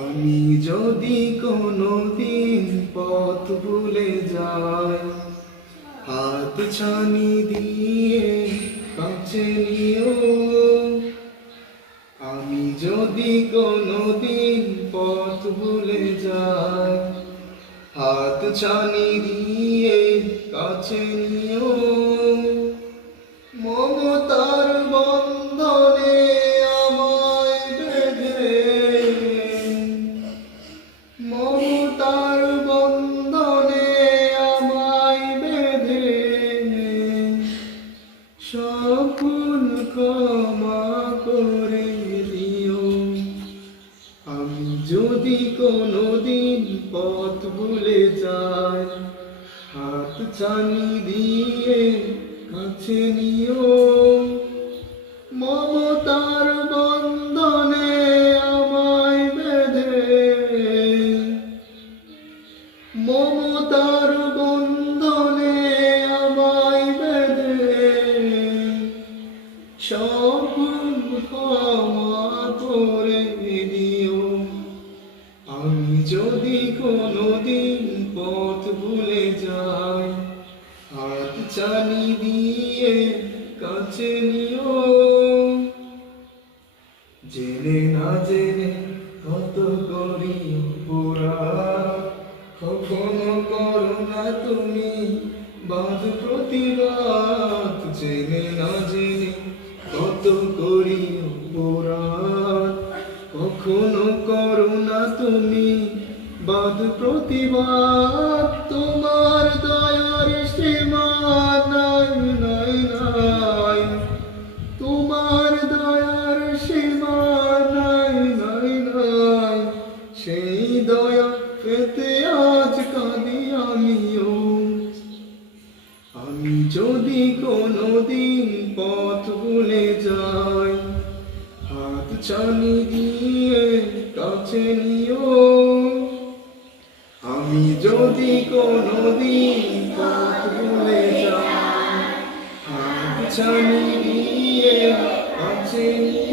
আমি যদি কোনোদিন পথ ভুলে যাই, হাত ছানি দিয়ে কাছে নিও। আমি যদি কোনোদিন পথ ভুলে যাই, হাত ছানি দিয়ে কাছে নিও। মমতার বন্ধনে আমায় বেঁধে, মমতার বন্ধনে আমায় বেঁধে সকল ক্ষমা করে দিও। আমি যদি কোনোদিন পথ ভুলে যাই, হাত ছানি দিয়ে কাছে নিও। মমতার বন্ধনে আমায় বেঁধে, মমতার বন্ধনে আমায় বেঁধে সকল ক্ষমা করে দিও। আমি যদি কোনোদিন পথ ভুলে যাই, হাত ছানি দিয়ে কাছে নিও। জেনে না জেনে কত করি অপরাধ, কখনো করো না তুমি বাদ প্রতিবাদ। জেনে না জেনে কত করি অপরাধ, কখনো করো না তুমি বাদ প্রতিবাদ। তোমার দয়ার সীমা নাই নাই নাই, তোমার দয়ার সীমা নাই নাই নাই। সেই দয়া পেতে আজ কাঁদি আমিও। আমি যদি কোনোদিন পথ ভুলে যাই, হাত ছানি দিয়ে কাছে নিও। আমি যদি কোনোদিন পথ ভুলে যাই, হাত ছানি দিয়ে কাছে নিও।